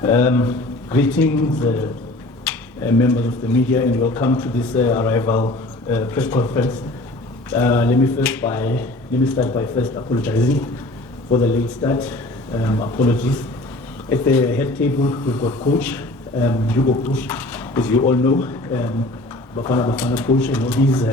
Greetings, members of the media, and welcome to this arrival press conference. Let me start by first apologizing for the late start. Apologies. At the head table, we've got Coach Hugo, as you all know, Bafana Bafana coach, and on his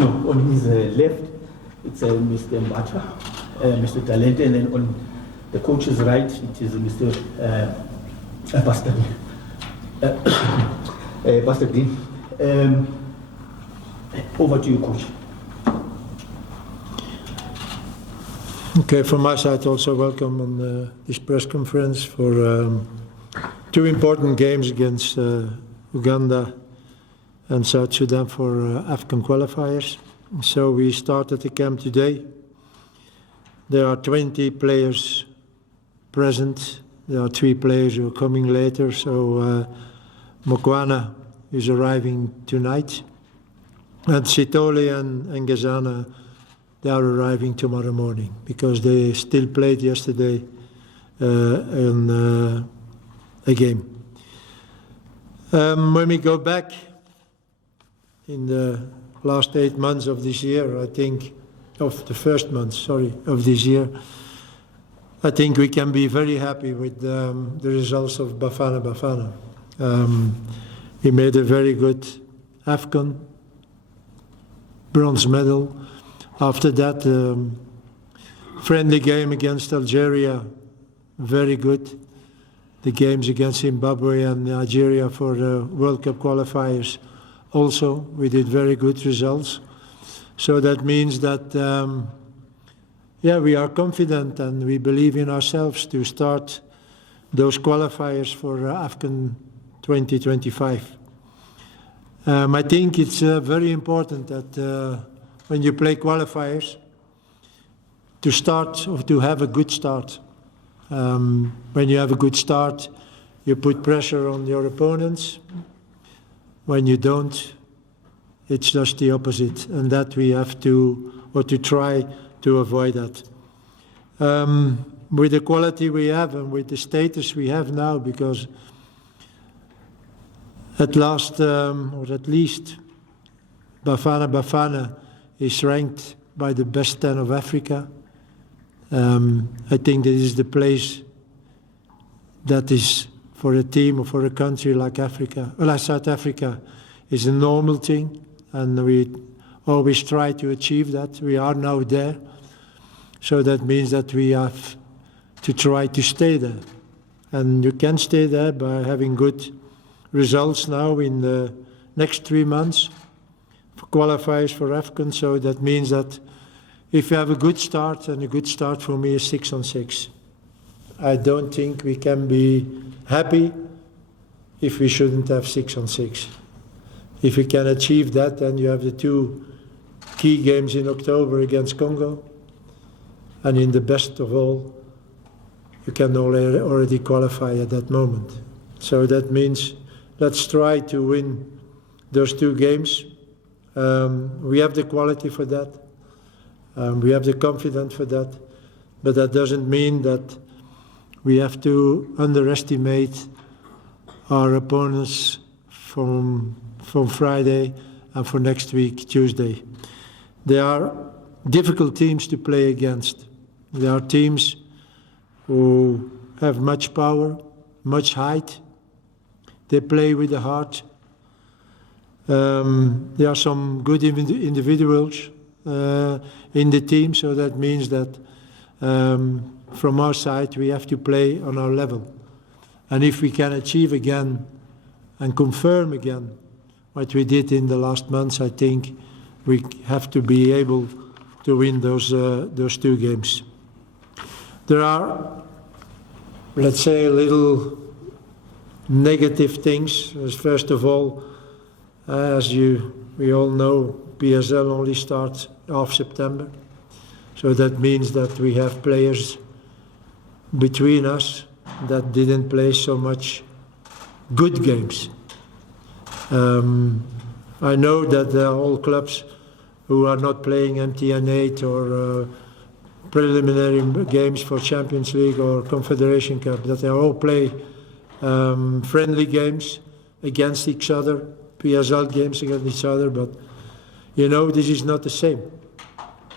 on his left, it's Mr. Mbata, Mr. Talente, and then on the coach's right, it is Mr. Bastardin. Over to you, Coach. Okay, from my side also welcome on this press conference for two important games against Uganda and South Sudan for African qualifiers. So we started the camp today. There are 20 players present. There are 3 players who are coming later. So Mokwana is arriving tonight. And Sitole and Gezana, they are arriving tomorrow morning because they still played yesterday in a game. When we go back in the last 8 months of this year, I think, of the first month, of this year, I think we can be very happy with the results of Bafana Bafana. He made a very good AFCON bronze medal. After that, friendly game against Algeria, very good. The games against Zimbabwe and Nigeria for the World Cup qualifiers, also we did very good results. So that means that, we are confident and we believe in ourselves to start those qualifiers for AFCON 2025. I think it's very important that when you play qualifiers, to start or to have a good start. When you have a good start, you put pressure on your opponents. When you don't, it's just the opposite, and that we have to try to avoid that. With the quality we have and with the status we have now, because at least Bafana Bafana is ranked by the best 10 of Africa. I think this is the place that is for a team or for a country like South Africa, is a normal thing, and we always try to achieve that. We are now there, so that means that we have to try to stay there. And you can stay there by having good results now in the next 3 months for qualifiers for AFCON. So that means that if you have a good start, and a good start for me is 6 on 6. I don't think we can be happy if we shouldn't have 6 on 6. If we can achieve that, then you have the 2 key games in October against Congo. And in the best of all, you can already qualify at that moment. So that means let's try to win those 2 games. We have the quality for that. We have the confidence for that. But that doesn't mean that we have to underestimate our opponents from Friday and for next week, Tuesday. They are difficult teams to play against. They are teams who have much power, much height. They play with the heart. There are some good individuals in the team, so that means that from our side we have to play on our level. And if we can achieve again and confirm again what we did in the last months, I think we have to be able to win those 2 games. There are, let's say, a little negative things. First of all, as we all know, PSL only starts half September. So that means that we have players between us that didn't play so much good games. I know that there are all clubs who are not playing MTN 8 or preliminary games for Champions League or Confederation Cup, that they all play friendly games against each other, PSL games against each other, but this is not the same.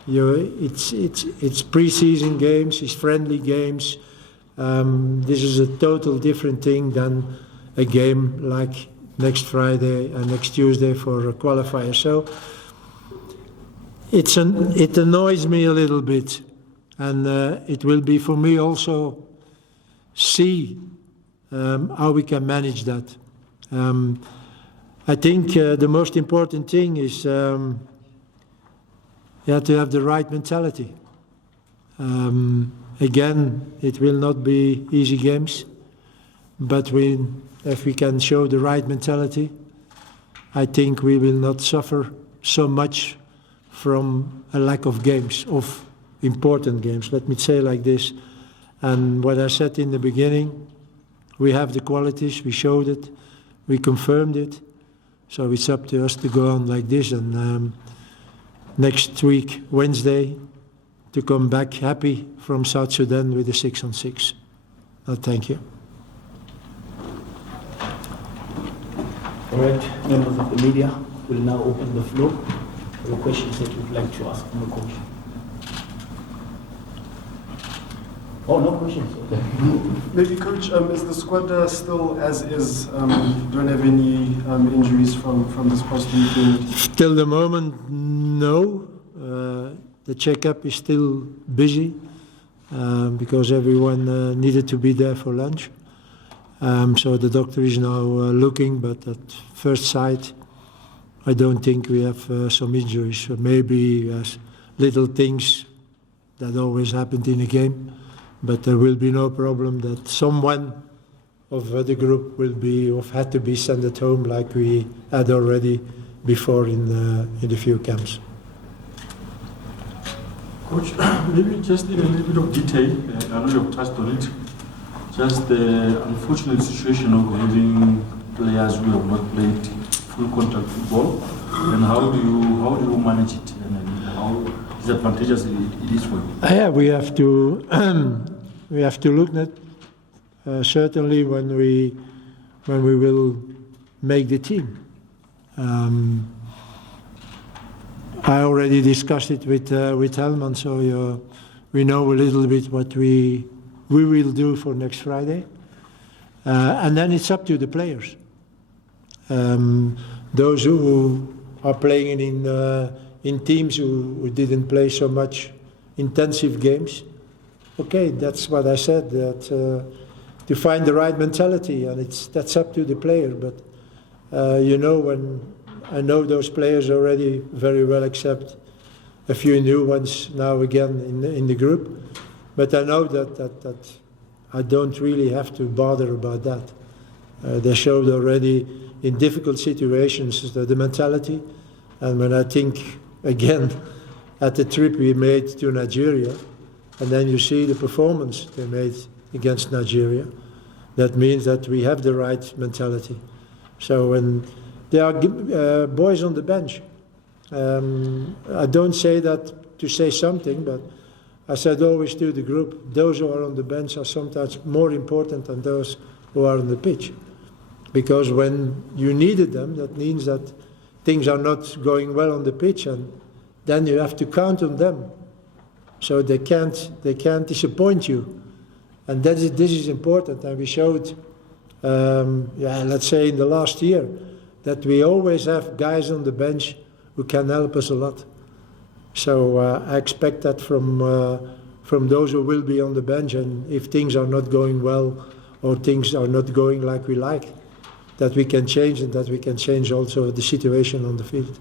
It's pre-season games, it's friendly games. This is a total different thing than a game like next Friday and next Tuesday for a qualifier. So it annoys me a little bit, and it will be for me also see how we can manage that. I think the most important thing is to have the right mentality. Again, it will not be easy games, but if we can show the right mentality, I think we will not suffer so much from a lack of games, of important games. Let me say like this. And what I said in the beginning, we have the qualities, we showed it, we confirmed it. So it's up to us to go on like this. And next week, Wednesday, to come back happy from South Sudan with a 6-on-6. Thank you. All right, members of the media, will now open the floor for the questions that you'd like to ask the coach. Oh, no questions. Okay. Maybe, Coach, is the squad still as is? Don't have any injuries from this past weekend? Till the moment, no. The checkup is still busy because everyone needed to be there for lunch. So the doctor is now looking, but at first sight, I don't think we have some injuries. So maybe little things that always happened in a game, but there will be no problem that someone of the group will be or had to be sent at home like we had already before in the few camps. Coach, maybe just in a little bit of detail, I know you've touched on it, just the unfortunate situation of having players who have not played full contact football, and how do you manage it, and how disadvantageous it is for you? Yeah, we have to look at certainly when we will make the team. I already discussed it with Helman, so we know a little bit what we will do for next Friday, and then it's up to the players. Those who are playing in teams who didn't play so much intensive games, okay, that's what I said. That to find the right mentality, and that's up to the player. But when I know those players already very well, except a few new ones now again in the group. But I know that I don't really have to bother about that. They showed already in difficult situations the mentality. And when I think again at the trip we made to Nigeria, and then you see the performance they made against Nigeria, that means that we have the right mentality. So when there are boys on the bench, I don't say that to say something, but I said always to the group, those who are on the bench are sometimes more important than those who are on the pitch. Because when you needed them, that means that things are not going well on the pitch, and then you have to count on them. So they can't disappoint you. And this is important. And we showed, let's say in the last year, that we always have guys on the bench who can help us a lot. So I expect that from those who will be on the bench, and if things are not going well or things are not going like we like, that we can change, and that we can change also the situation on the field.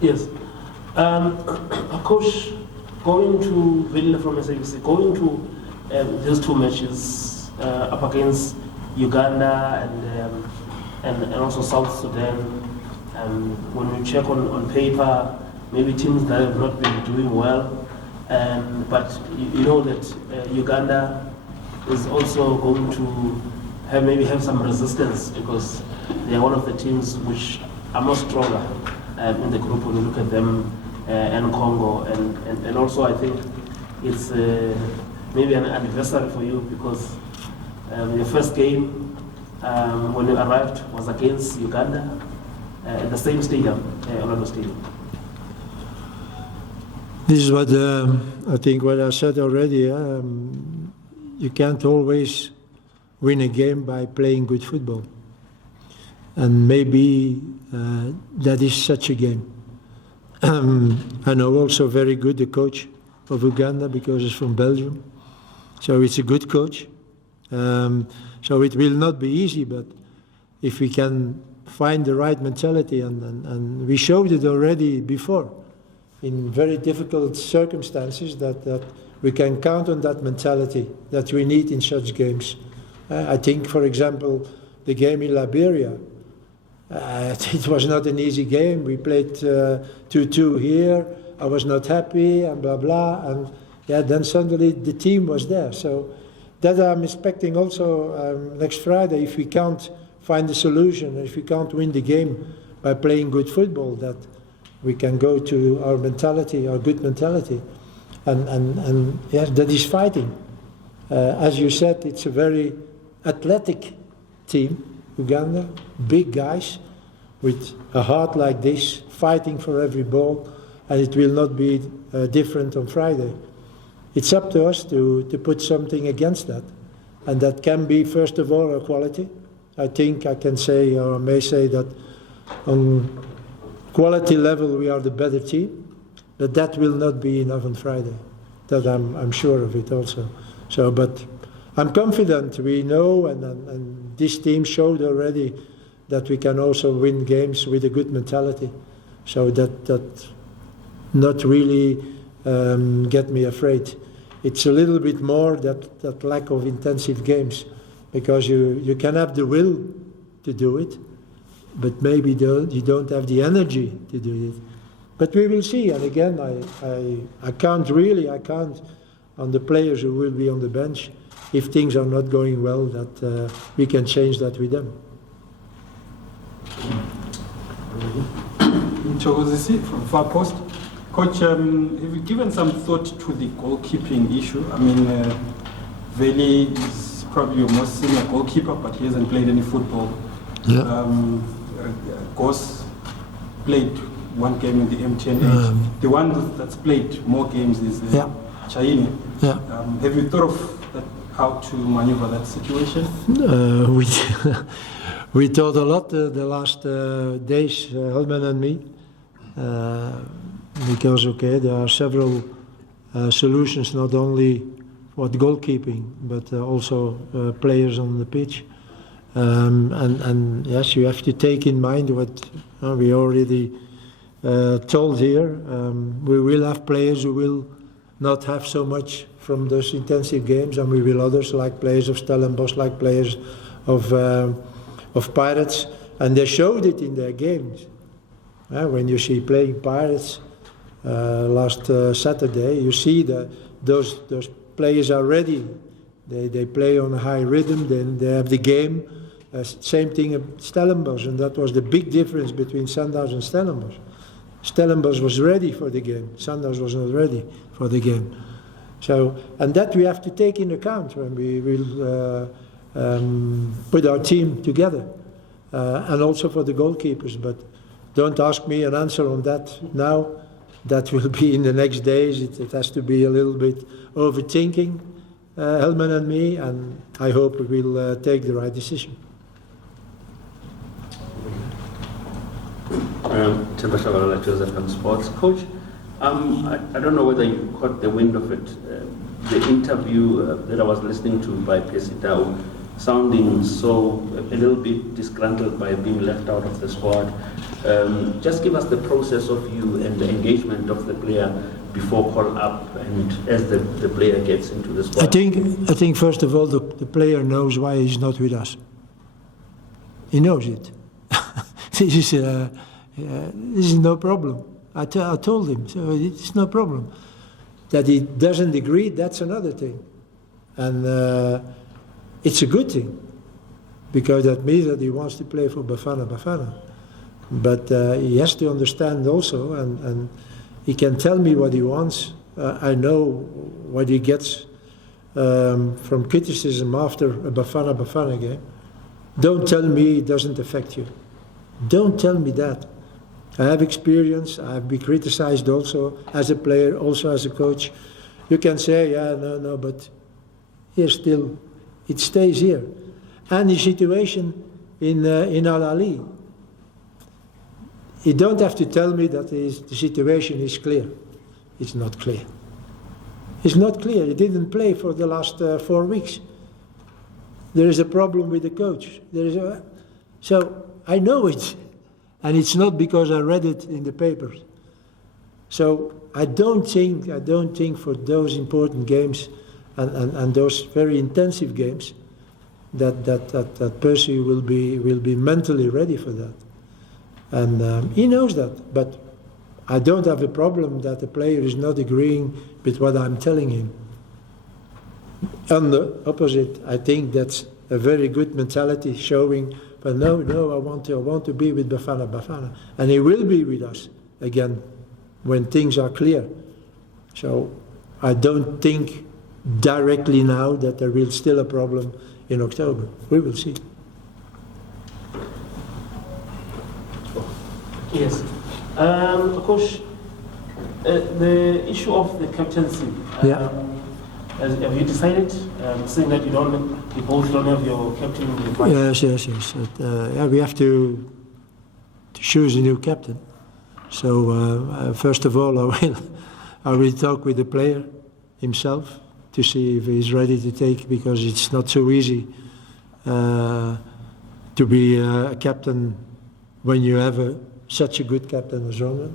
Yes. Coach, going to Villa from SABC, going to these two matches up against Uganda and also South Sudan, when we check on paper, maybe teams that have not been doing well, but you know that Uganda is also going to have some resistance, because they are one of the teams which are more stronger in the group when you look at them and Congo. And also I think it's maybe an anniversary for you because your first game when you arrived was against Uganda at the same stadium, Orlando Stadium. This is what I think what I said already. You can't always win a game by playing good football. And maybe that is such a game. I know also very good the coach of Uganda because he's from Belgium. So it's a good coach. So it will not be easy, but if we can find the right mentality, and we showed it already before, in very difficult circumstances, that we can count on that mentality that we need in such games. I think, for example, the game in Liberia, it was not an easy game. We played 2-2 here. I was not happy and blah, blah. And yeah, then suddenly the team was there. So that I'm expecting also next Friday, if we can't find a solution, if we can't win the game by playing good football, that we can go to our mentality, our good mentality. And yes, that is fighting. As you said, it's a very athletic team, Uganda, big guys with a heart like this, fighting for every ball, and it will not be different on Friday. It's up to us to put something against that, and that can be, first of all, our quality. I think I can say, or I may say that on quality level we are the better team, but that will not be enough on Friday. That I'm sure of it also. So, but I'm confident. We know, and this team showed already that we can also win games with a good mentality. So that not really get me afraid. It's a little bit more that lack of intensive games, because you can have the will to do it, but maybe you don't have the energy to do it. But we will see. And again, I can't on the players who will be on the bench, if things are not going well, that we can change that with them. Chogozisi from Far Post. Coach, have you given some thought to the goalkeeping issue? I mean, Veli is probably your most senior goalkeeper, but he hasn't played any football. Yeah. Gos played one game in the MTN. The one that's played more games is Chaini. Yeah. Have you thought of that, how to maneuver that situation? We thought a lot the last days, Helman and me, because there are several solutions, not only for goalkeeping, but also players on the pitch. And yes, you have to take in mind what we already told here. We will have players who will not have so much from those intensive games, and we will others, like players of Stellenbosch, like players of Pirates, and they showed it in their games. When you see playing Pirates last Saturday, you see that those players are ready. They play on a high rhythm, then they have the game. Same thing at Stellenbosch, and that was the big difference between Sundowns and Stellenbosch. Stellenbosch was ready for the game. Sundowns was not ready for the game. So, and that we have to take into account when we will put our team together, and also for the goalkeepers. But don't ask me an answer on that now. That will be in the next days. It has to be a little bit overthinking, Helman and me, and I hope we will take the right decision. Joseph from Sports. Coach, I don't know whether you caught the wind of it. The interview that I was listening to by Pesitao, sounding so a little bit disgruntled by being left out of the squad. Just give us the process of you and the engagement of the player before call up and as the player gets into the squad. I think first of all the player knows why he's not with us. He knows it. This is no problem. I told him, so it's no problem. That he doesn't agree, that's another thing. And it's a good thing, because that means that he wants to play for Bafana Bafana. But he has to understand also, and he can tell me what he wants. I know what he gets from criticism after a Bafana Bafana game. Don't tell me it doesn't affect you. Don't tell me that. I have experience. I've been criticized also as a player, also as a coach. You can say, yeah, no, but here still, it stays here. And the situation in Al Ali, you don't have to tell me that the situation is clear. It's not clear. It's not clear. He didn't play for the last 4 weeks. There is a problem with the coach. So I know it, and it's not because I read it in the papers. So I don't think for those important games and those very intensive games that Percy will be mentally ready for that. And he knows that, but I don't have a problem that the player is not agreeing with what I'm telling him. On the opposite, I think that's a very good mentality showing, but no, I want to be with Bafana Bafana. And he will be with us again when things are clear. So I don't think directly now that there will still a problem in October. We will see. Yes. Coach, the issue of the captaincy. Have you decided, saying that you both don't have your captain in the fight? Yes. We have to choose a new captain. So first of all, I will talk with the player himself to see if he's ready to take, because it's not so easy to be a captain when you have such a good captain as Roman.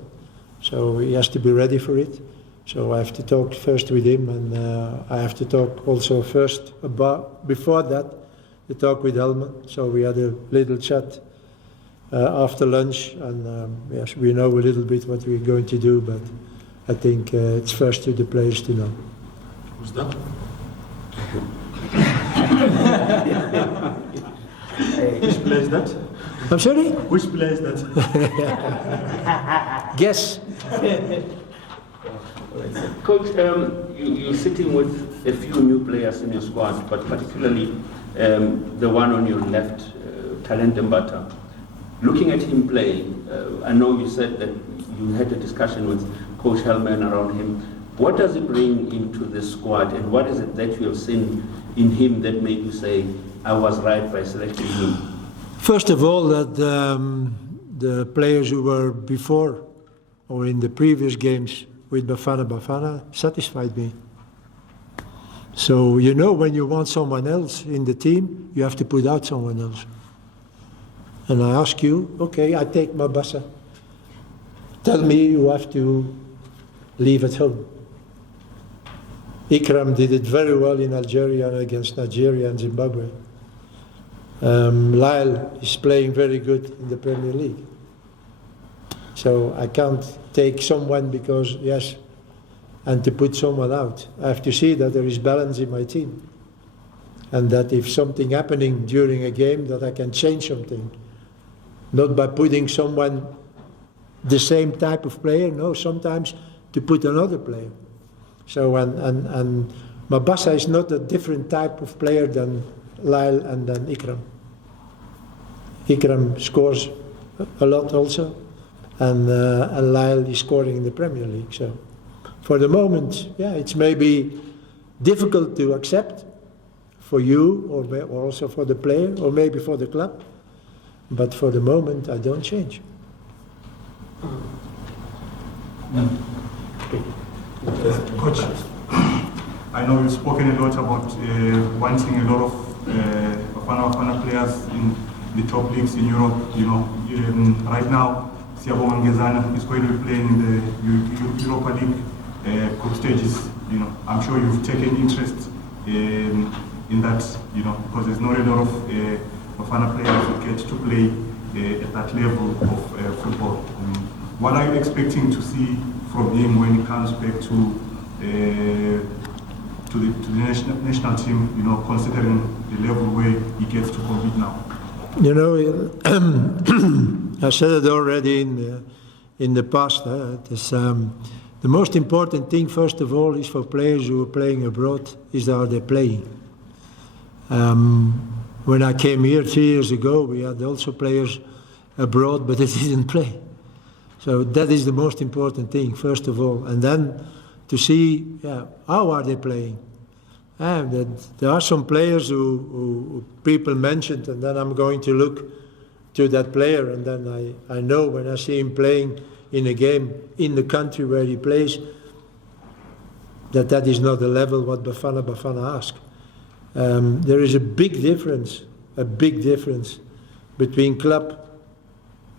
So he has to be ready for it. So I have to talk first with him, and I have to talk also first before that, to talk with Helman. So we had a little chat after lunch, and yes, we know a little bit what we're going to do, but I think it's first to the players to know. Who's that? Which player is that? I'm sorry? Which player is that? Guess. Coach, you're sitting with a few new players in your squad, but particularly the one on your left, Talent Mbata. Looking at him play, I know you said that you had a discussion with Coach Hellman around him. What does he bring into this squad, and what is it that you have seen in him that made you say, I was right by selecting him? First of all, that the players who were before or in the previous games with Bafana Bafana satisfied me. So you know, when you want someone else in the team, you have to put out someone else. And I ask you, okay, I take Mabasa. Tell me you have to leave at home. Ikram did it very well in Algeria against Nigeria and Zimbabwe. Lyle is playing very good in the Premier League. So I can't take someone because, yes, and to put someone out. I have to see that there is balance in my team. And that if something happening during a game, that I can change something. Not by putting someone, the same type of player, no, sometimes to put another player. So, and Mabasa is not a different type of player than Lyle and then Ikram. Ikram scores a lot also, and Lyle is scoring in the Premier League. So, for the moment, yeah, it's maybe difficult to accept for you, or also for the player, or maybe for the club. But for the moment, I don't change. Coach, I know you've spoken a lot about wanting a lot of Bafana Bafana players in the top leagues in Europe. You know, right now, Siabo Mangezana is going to be playing in the Europa League group stages. You know, I'm sure you've taken interest in that. You know, because there's not a lot of Bafana players who get to play at that level of football. What are you expecting to see from him when he comes back to the national team? You know, considering the level where he gets to compete now. You know, I said it already in the past. The most important thing, first of all, is for players who are playing abroad, is how they're playing. When I came here 3 years ago, we had also players abroad, but they didn't play. So that is the most important thing, first of all. And then to see how are they playing. There are some players who people mentioned, and then I'm going to look to that player, and then I know when I see him playing in a game in the country where he plays, that is not the level what Bafana Bafana ask. There is a big difference between club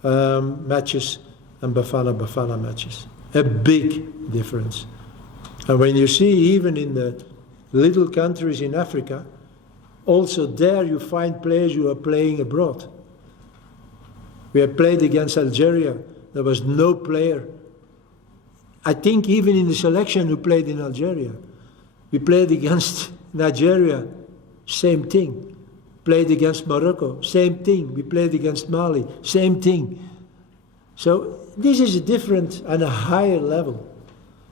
matches and Bafana Bafana matches. A big difference. And when you see even in the little countries in Africa, also there you find players who are playing abroad. We have played against Algeria. There was no player, I think even in the selection, who played in Algeria. We played against Nigeria, same thing. Played against Morocco, same thing. We played against Mali, same thing. So this is a different and a higher level.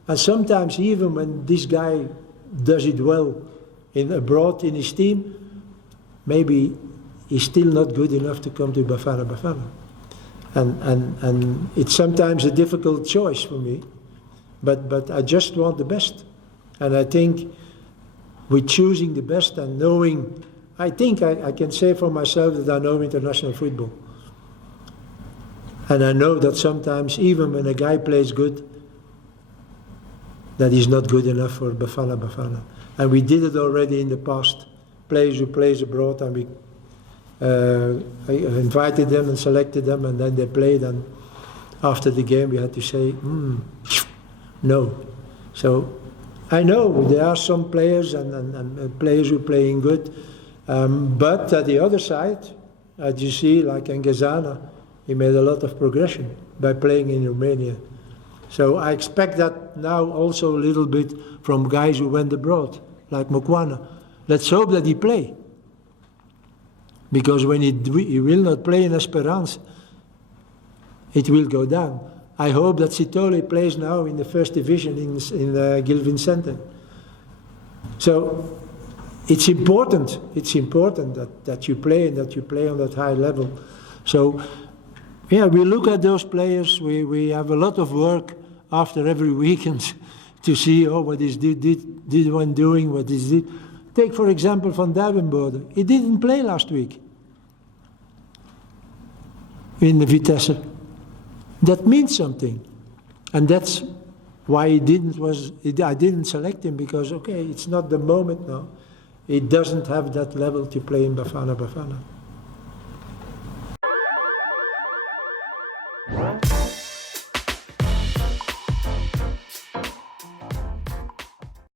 And sometimes even when this guy does it well abroad in his team, maybe he's still not good enough to come to Bafana Bafana. And it's sometimes a difficult choice for me, but I just want the best. And I think with choosing the best and knowing, I think I can say for myself that I know international football. And I know that sometimes even when a guy plays good, that he's not good enough for Bafana Bafana. And we did it already in the past. Players who plays abroad, and we I invited them and selected them, and then they played, and after the game we had to say, no. So I know there are some players and players who are playing good, but at the other side, as you see, like Ngazana, he made a lot of progression by playing in Romania. So I expect that now also a little bit from guys who went abroad, like Mokwana. Let's hope that he play. Because when he will not play in Esperance, it will go down. I hope that Sitole plays now in the first division in Gil Vicente. So it's important that you play and that you play on that high level. So yeah, we look at those players, we have a lot of work after every weekend to see, what is did one doing, what is it. Take, for example, Van Duivenbode. He didn't play last week in the Vitesse. That means something. And that's why I didn't select him, because, okay, it's not the moment now. He doesn't have that level to play in Bafana Bafana.